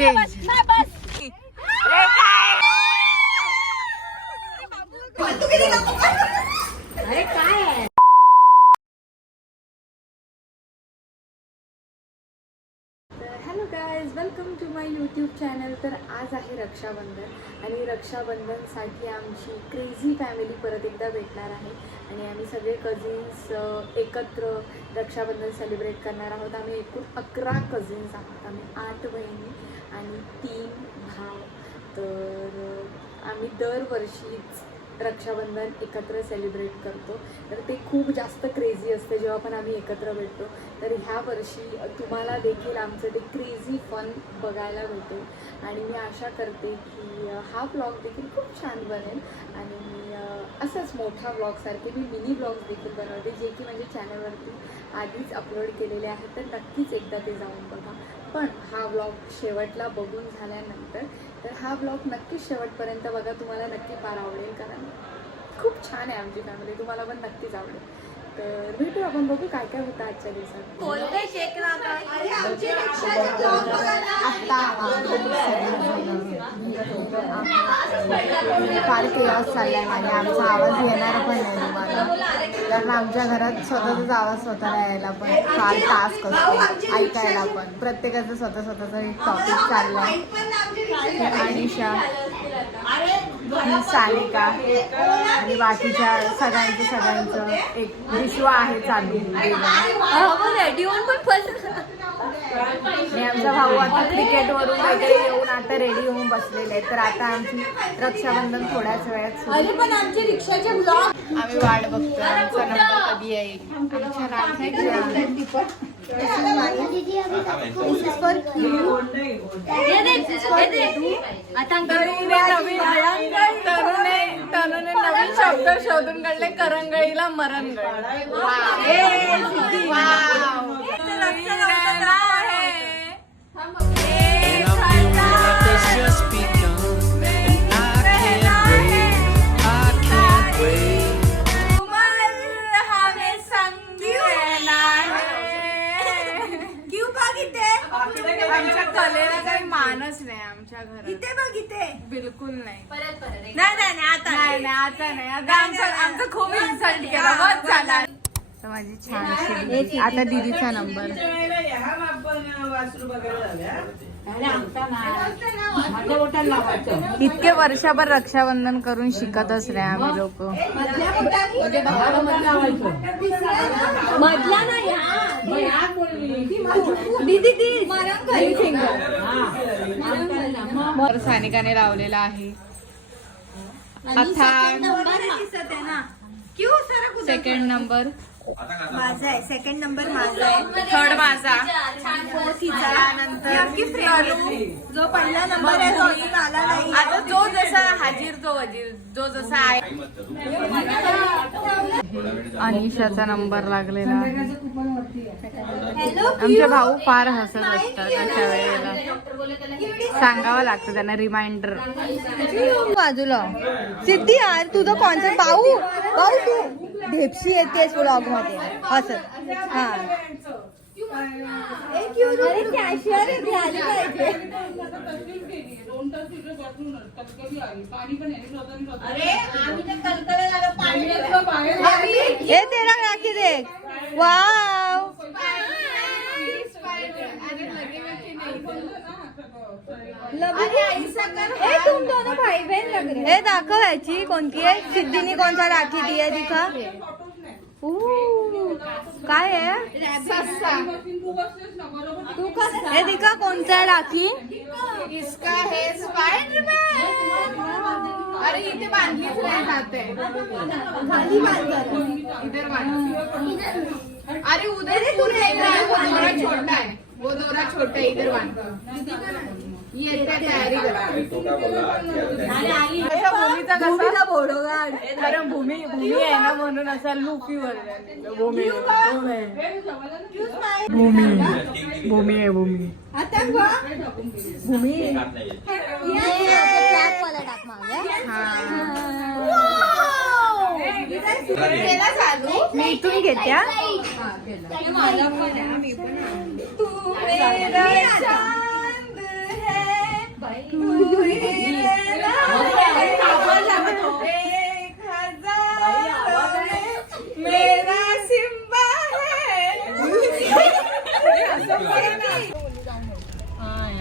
Footage. अरे काय आहे. Hello guys, welcome to my YouTube channel. तर आज आहे रक्षाबंधन आणि रक्षाबंधनसाठी आमची क्रेझी फॅमिली परत एकदा भेटणार आहे आणि आम्ही सगळे कझिन्स एकत्र रक्षाबंधन सेलिब्रेट करणार आहोत. आम्ही एकूण 11 कझिन्स आहोत. आम्ही 8 बहिणी आणि 3 भाव. तर आम्ही दरवर्षीच रक्षाबंधन एकत्र सेलिब्रेट करतो. तर ते खूप जास्त क्रेझी असते जेव्हा पण आम्ही एकत्र भेटतो. तर ह्या वर्षी तुम्हाला देखील आमचं ते क्रेझी फन बघायला भेटेल आणि मी आशा करते की हा ब्लॉग देखील खूप छान बनेल आणि मी असंच मोठ्या ब्लॉगसारखे मी मिनी ब्लॉग्स देखील बनवते जे की माझ्या चॅनलवरती आधीच अपलोड केलेले आहेत. तर नक्कीच एकदा ते जाऊन बघा. पण हा ब्लॉग शेवटला बघून झाल्यानंतर तर हा ब्लॉग नक्कीच शेवटपर्यंत बघा. तुम्हाला नक्की फार आवडेल कारण खूप छान आहे आमची फॅमिली. तुम्हाला पण नक्कीच आवडेल. तर भेटू आपण, बघू काय काय होतं आजच्या दिवसात. फार केअस चाललाय आणि आमचा आवाज येणार पण नाही तुम्हाला कारण आमच्या घरात स्वतःचाच आवाज स्वतःला यायला पण फार टास्क असतो ऐकायला पण. प्रत्येकाचं स्वतःचा एक टॉपिक चाललाय. अनिशा, सानिका आणि बाकीच्या सगळ्यांचं एक विश्व आहे चालू. आणि आमचा भाऊ आता क्रिकेटवरून वगैरे येऊन आता रेडी होऊन बसलेले आहेत. तर आता आमची रक्षाबंधन थोड्याच वेळात आम्ही वाट बघतो आमचा नंबर कधी येईल. आमच्या तनुने नवीन शब्द शोधून काढले. करंगळीला मरणगळ. आमच्या कलेला काही मानच नाही आमच्या घरात. इथे बघ, इथे बिलकुल नाही. नाही आता नाही. आमचं खूप इन्सल्ट केला. बस झाला. तर माझी छान आता दीदीचा नंबर. इतके वर्षभर रक्षाबंधन करून शिकतच नाही आम्ही लोक. सानिकाने लावलेला आहे. आता सेकंड नंबर माझा आहे. सेकंड नंबर माझा आहे. थर्ड माझा. नंतर जो पहिला नंबर आहे तो अजून आला नाही. आता जो जसा हाजीर तो वजीर जो जसा आहे. अनिशाचा नंबर लागलेला. आमचे भाऊ फार हसत असतात अशा वेळेला. सांगावं लागतं त्यांना रिमाइंडर. बाजूला सिद्धी यार तुझं कॉन्सर्ट भाऊ तू ढेपशी येतेस व्लॉग मध्ये असं. हा हे तेरा राखी देख. वाव तुम दोनों भाई बहन लग रहे. हे दाखव याची कोणती आहे. सिद्धीने कोणता राखी दी आहे दिखा. काय आहे हे दिखा कोणता राखी. इसका है स्पाइडरमैन. अरे इथे बांधलीच नाही जाते. इधर बांध. अरे उधर पूरा वो दोरा छोटा है. वो दोरा छोटा है. इधर बांध. येत्या तयारी करा. भूमीचा कसा भोडोगाड. कारण भूमी आहे ना म्हणून असा लुपीवर भूमी आहे. भूमी मी इथून घेत्या. तू मेरा चांद है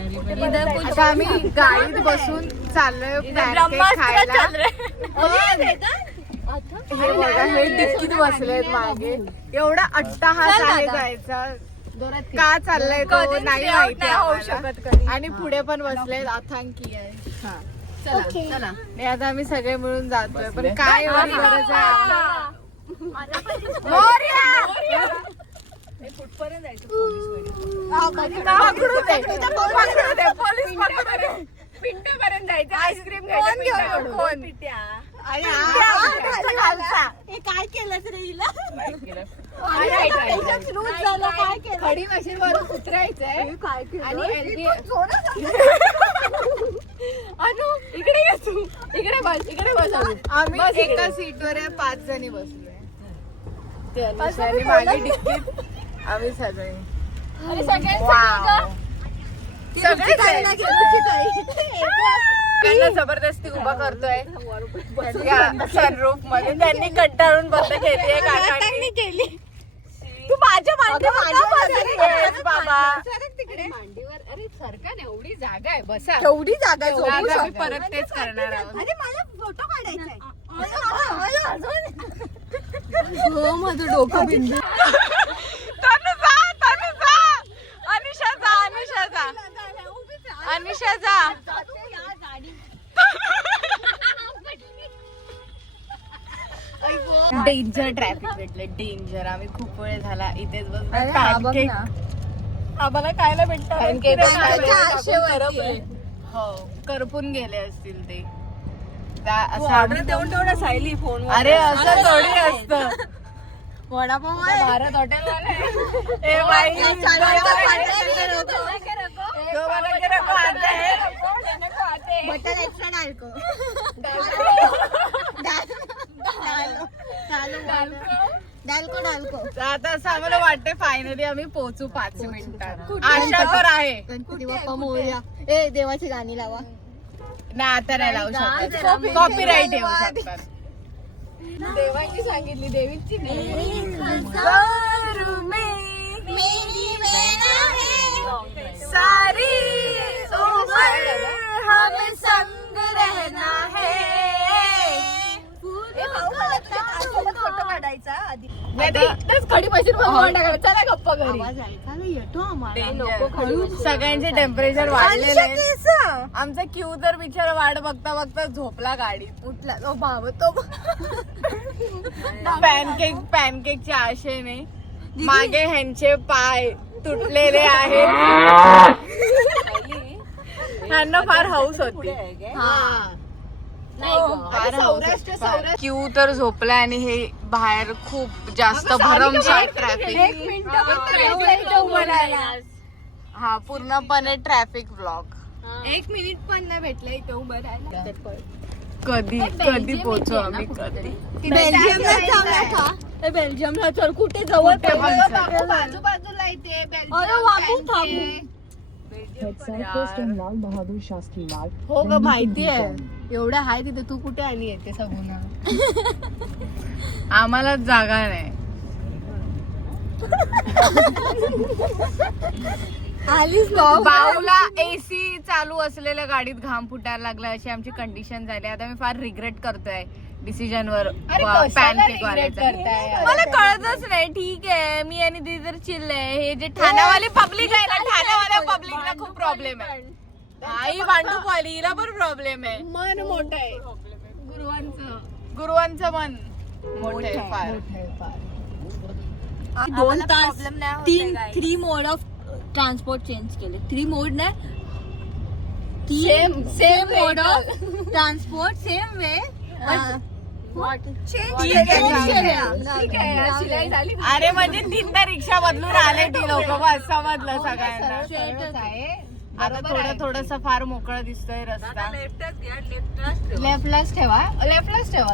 आता आम्ही गाडीत बसून चाललोय पॅनकेक खायला. हे बघा हे डिक्कीत बसलेत मागे. एवढा अट्टाहास आहे जायचा. का चाललंय तो नाही माहिती आम्हाला. आणि पुढे पण बसलेत आथांकी आहे. चला आणि आता आम्ही सगळे मिळून जातोय. पण काय एवढी गरज आहे? काय केलं रे हिला? खडी मशीन वरून उतरायचंय आणि अनु इकडे ये तू. इकडे बस आम्ही एका सीटवर 5 जणी बसलोय. ते अनुषाने मागे डिक्कीत आम्ही सगळे. त्यांना जबरदस्ती उभा करतोय सनरूफ मध्ये. त्यांनी कंटाळून बंद केली काकांनी केली. तू माझ्या मांडीवर बाबा मांडीवर. अरे सरकार एवढी जागा आहे बसा. एवढी जागा आहे परत तेच करणार आहोत. अरे मला फोटो काढायचा हो माझं डोकं बिंदू. अनिशा जा. डेंजर ट्रॅफिक भेटलं डेंजर. आम्ही खूप वेळ झाला इथेच बसलो. आम्हाला खायला भेटतं. हो करपून गेले असतील ते. ऑर्डर देऊन तेवढं सायली फोन. अरे असं थोडी असतं. Vada pav Bharat hotel butter extra Dalco Dalco. आता असं आम्हाला वाटतंय फायनली आम्ही पोहोचू 5 मिनिटात. आशा तर आहे. गणपती बाप्पा मोरया. ए देवाची गाणी लावा. नाही आता नाही लावू शकत. कॉपीराईट येऊ शकतात. देवांनी सांगितली देवीची सारी हम संग रहना है. सगळ्यांचे टेम्परेचर वाढलेले. आमचा क्यू तर बिचारा वाट बघता बघता झोपला गाडीत. उठला तो बाबा तो पॅनकेकच्या आशेने. मागे ह्यांचे पाय तुटलेले आहेत. ह्यांना फार हौस होती. क्यू तर झोपला आणि हे बाहेर खूप जास्त भरमसाठ ट्रॅफिक. हा पूर्णपणे ट्रॅफिक ब्लॉक. 1 मिनिट पण नाही भेटलं इथे उभं राहायला. कधी पोहोचू आम्ही. कधी बेल्जियमला चल कुठे जवळ बाजूबाजूला इथे लाल बहादूर शास्त्री मार्ग. हो ग माहिती आहे. एवढं आहे तिथे. तू कुठे आली येते सगुना? आम्हालाच जागा नाही. बाऊला एसी चालू असलेल्या गाडीत घाम फुटायला लागला अशी आमची कंडिशन झाली. आता मी फार रिग्रेट करतोय डिसिजन वर पॅनकेक वाल्याचं. मला कळतच नाही. ठीक आहे मी आणि दीदी तर चिल्ल आहे. हे जे ठाण्यावाली पब्लिक आहे ना ठाण्यावाल्या पब्लिकला खूप प्रॉब्लेम आहे. आई भांडूपवाली हिला पण प्रॉब्लेम आहे. मन मोठं आहे. गुरुवांचं मन मोठं आहे फार. 2 तास 3 मोड ऑफ ट्रान्सपोर्ट चेंज केले. 3 मोड नाही same mode of transport same way. अरे म्हणजे 3दा रिक्षा बदलून आले ती लोक. बस समजलं सगळ्यांना. आता थोडस फार मोकळं दिसतोय रस्ता. लेफ्टलाच ठेवा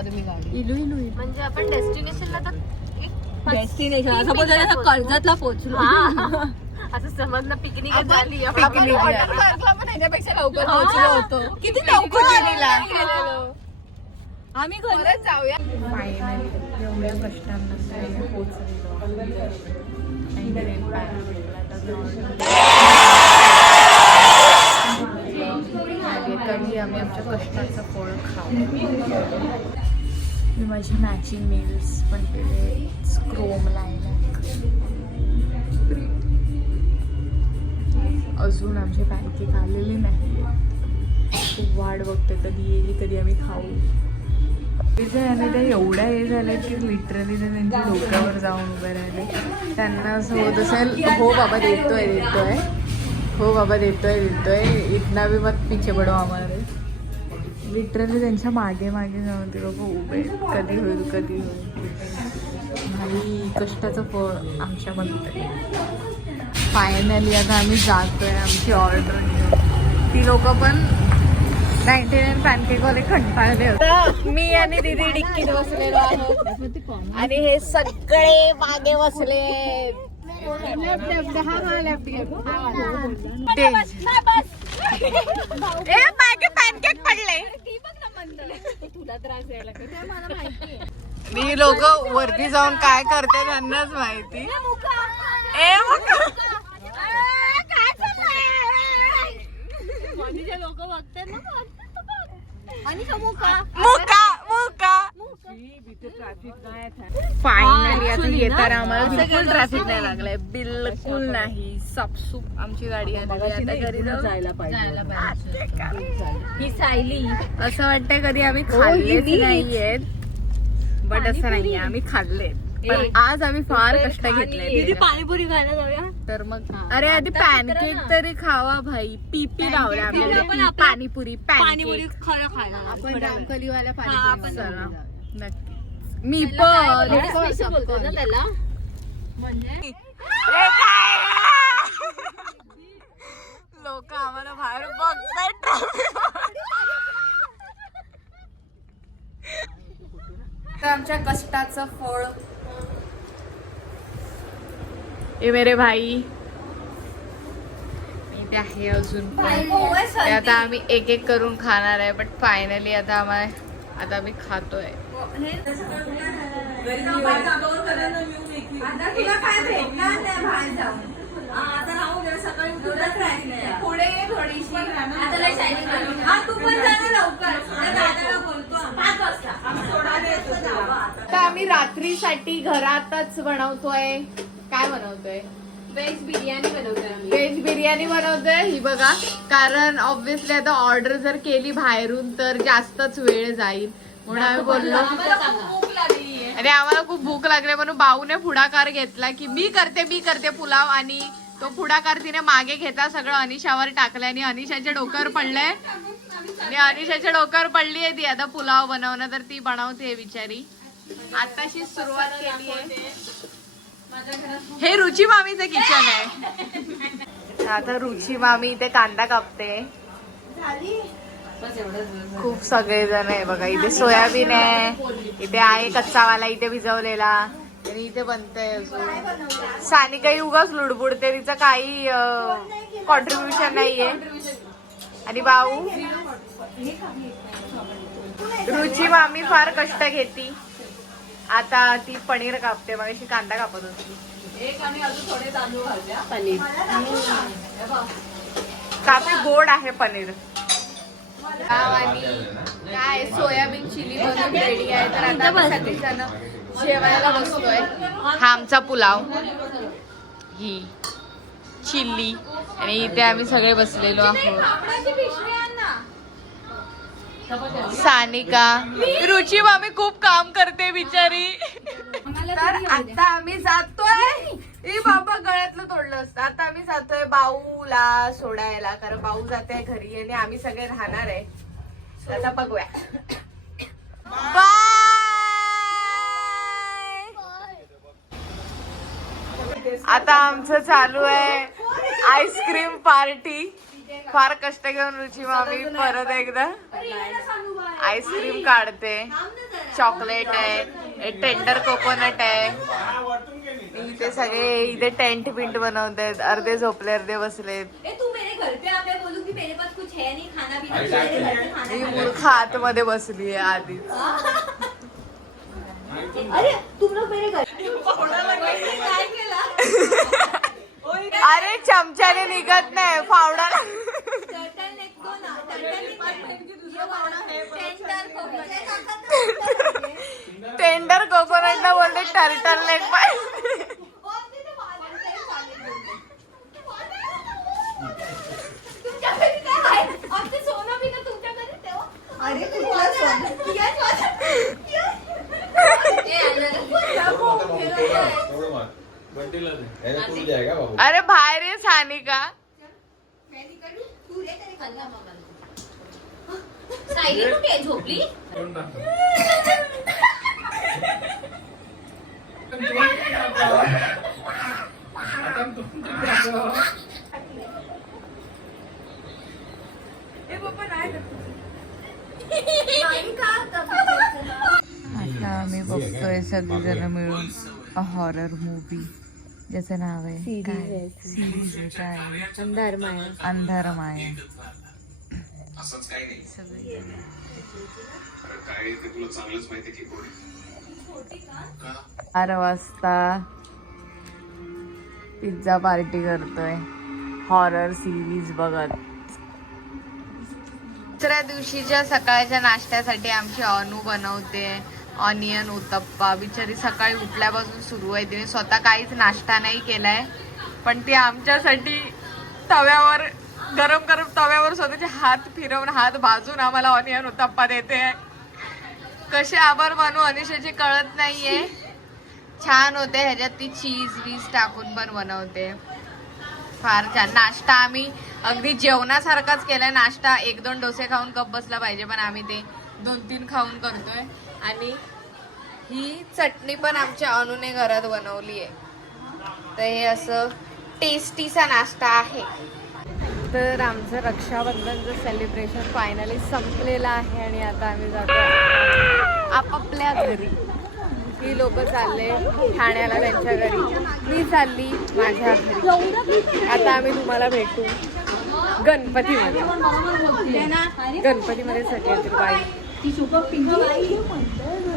तुम्ही गाडी. म्हणजे आपण डेस्टिनेशनला तर डेस्टिनेशन असं कर्जतला पोहोचलो. असं समजलं पिकनिक झाली. पिकनिक पण ह्याच्यापेक्षा लवकर पोहोचलो होतो. किती लवकर गेलेलो. आम्ही परत जाऊया. फायनली एवढ्या कष्टांनंतर पोहोचलो. आम्ही आमच्या कष्टाचं फळ खाऊ. मी माझी मॅचिंग नेल्स पण केले, स्क्रोम लायलॅक. अजून आमचे पॅनकेक आलेले नाही. खूप वाट बघते कधी येईल, कधी आम्ही खाऊ. आणि ते एवढ्या हे झाल्या की लिटरली ते त्यांच्या डोक्यावर जाऊन उभे राहिले. त्यांना असं होत असेल हो बाबा देतोय देतोय, हो बाबा देतोय देतोय, इतना भी मत पीछे पडो हमारे. लिटरली त्यांच्या मागे मागे जाऊन ते लोक उभे, कधी होईल कधी होईल. आणि कष्टाचं फळ आमच्या बनतंय. फायनली आता आम्ही जातोय आमची ऑर्डर घेऊन. ती लोक पण 99 पॅनकेकवाले कंटाळले होते. मी आणि दीदी डिक्कीत बसलेलो आहोत आणि हे सगळे मागे बसले. मागे पॅनकेक पडले. मी लोक वरती जाऊन काय करते त्यांनाच माहिती. लोक बघतात ना. फायनली आता येताना आम्हाला बिलकुल ट्रॅफिक नाही लागलाय, बिलकुल नाही. सापसूप आमची गाडी आली. आता घरी जायला पाहिजे. ही सायली असं वाटतंय कधी आम्ही खाल्लेच नाहीयेत, बट असं नाहीये, आम्ही खाल्ले. आज आम्ही फार कष्ट घेतले. पाणीपुरी खायला जाऊया तर मग अरे आधी पॅनकेक तरी खावा भाई. पीपी लावला पाणीपुरी पाणीपुरी खरं खायला. आपण रामकलीवाल्या पाणीपुरी नक्की. मी पण त्याला लोक आम्हाला बाहेर बघतात. तर आमच्या कष्टाचं फळ हे मेरे भाई इथे आहे अजून पण. ते आता आम्ही एक एक करून खाणार आहे, बट फायनली आता आम्ही खातोय. तर आम्ही रात्रीसाठी घरातच बनवतोय. काय बनवतोय? व्हेज बिर्याणी बनवतोय आम्ही. व्हेज बिर्याणी बनवतोय. ही बघा, कारण ऑब्व्हियसली आता ऑर्डर जर केली बाहेरून तर जास्तच वेळ जाईल, म्हणून आम्ही बोललो. आणि आम्हाला खूप भूक लागली म्हणून भाऊने पुढाकार घेतला की मी करते पुलाव. आणि तो पुढाकार तिने मागे घेतला, सगळं अनिशावर टाकलंय आणि अनिशाच्या डोक्यावर पडलंय. आणि अनिशाच्या डोक्यावर पडली आहे ती आता पुलाव बनवणं, तर ती बनवते बिचारी. आताशी सुरुवात केली आहे. हे रुची मामीचं किचन आहे. आता रुची मामी इथे कांदा कापते. खूप सगळेजण आहे बघा. इथे सोयाबीन आहे, इथे आहे कच्चावाला इथे भिजवलेला, आणि इथे बनतंय अजून. सानिका उगाच लुडबुडते, तिचं काही कॉन्ट्रीब्युशन नाहीये. आणि भाऊ रुची मामी फार कष्ट घेती. आता ती पनीर कापते, मग अशी कांदा कापत होती. पनीर काफी गोड आहे पनीर. आणि काय सोयाबीन चिली बनवून रेडी आहे. तर आता आम्ही सगळेजण जेवायला बसतोय. हा आमचा पुलाव, ही चिल्ली, आणि इथे आम्ही सगळे बसलेलो आहोत. सानिका, रुची मामी खूप काम करते बिचारी. तर आता आम्ही जातोय. ए बाबा गळ्यातलं तोडलं असतं. आता आम्ही जातोय बाऊला सोडायला, कारण बाऊ जाते घरी आणि आम्ही सगळे राहणार आहे. आता बघूया. बाय. आता आमचं चालू आहे आईस्क्रीम पार्टी. फार कष्ट घेऊन रुची मामी परत एकदा आईस्क्रीम काढते. चॉकलेट आहे, टेंडर कोकोनट आहे. इथे सगळे इथे टेंट पिंट बनवत आहेत. अर्धे झोपले, अर्धे बसलेत. ही मूर्ख आतमध्ये बसली आहे आधीच. अरे चमच्याने निघत नाही फावडा. टेंडर कोकोनटला बोलते टर्टल नेक पाहिजे. अरे बाहेर ये सानिका. झोपली. आता आम्ही बघतोय सगळीजण मिळून हॉरर मूवी ज्याचं नाव आहे काय सिरीज आहे काय अंधारमाया. सगळी 4 वाजता पिझ्झा पार्टी करतोय हॉरर सिरीज बघत. दुसऱ्या दिवशीच्या सकाळच्या नाश्त्यासाठी आमची अनु बनवते ऑनियन उत्तप्पा. बिचारी सकाळी उठल्यापासून सुरू आहे, तिने स्वतः काहीच नाश्ता नाही केलाय, पण ती आमच्यासाठी तव्यावर गरम गरम तव्यावर स्वतःचे हात फिरवून हात भाजून आम्हाला ऑनियन उत्तप्पा देते. कसे आभार मानू अनिशाचे कळत नाहीये. छान होते, ह्याच्यात ती चीज वीज टाकून पण बनवते. फार छान नाश्ता. आम्ही अगदी जेवणासारखाच केलाय नाश्ता. 1-2 डोसे खाऊन गप बसला पाहिजे, पण आम्ही ते 2-3 खाऊन करतोय. आणि ही चटणी पण आमच्या अनुने घरात बनवली आहे. तर हे असं टेस्टीचा नाश्ता आहे. तर आमचं रक्षाबंधनचं सेलिब्रेशन फायनली संपलेलं आहे आणि आता आम्ही जातो आपापल्या घरी. ही लोक चालले ठाण्याला त्यांच्या घरी, मी चालली माझ्या घरी. आता आम्ही तुम्हाला भेटू गणपतीमध्ये. गणपतीमध्ये सगळ्यात बाई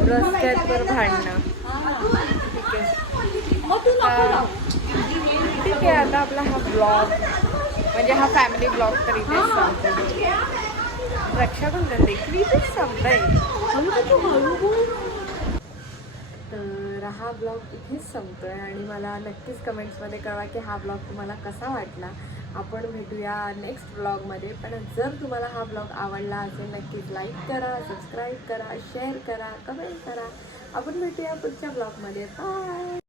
रस्त्यावर भांडणं. ठीक आहे आता आपला हा ब्लॉग म्हणजे हा फॅमिली ब्लॉग तर इथेच संपतो. रक्षाबंधन देखील इथेच संपतंय. तर हा ब्लॉग इथेच संपतोय आणि मला नक्कीच कमेंट्समध्ये कळवा की हा ब्लॉग तुम्हाला कसा वाटला. आपण भेटूया नेक्स्ट ब्लॉगमध्ये. पण जर तुम्हाला हा ब्लॉग आवडला असेल नक्कीच लाईक करा, सबस्क्राईब करा, शेअर करा, कमेंट करा. आपण भेटूया पुढच्या ब्लॉगमध्ये. बाय.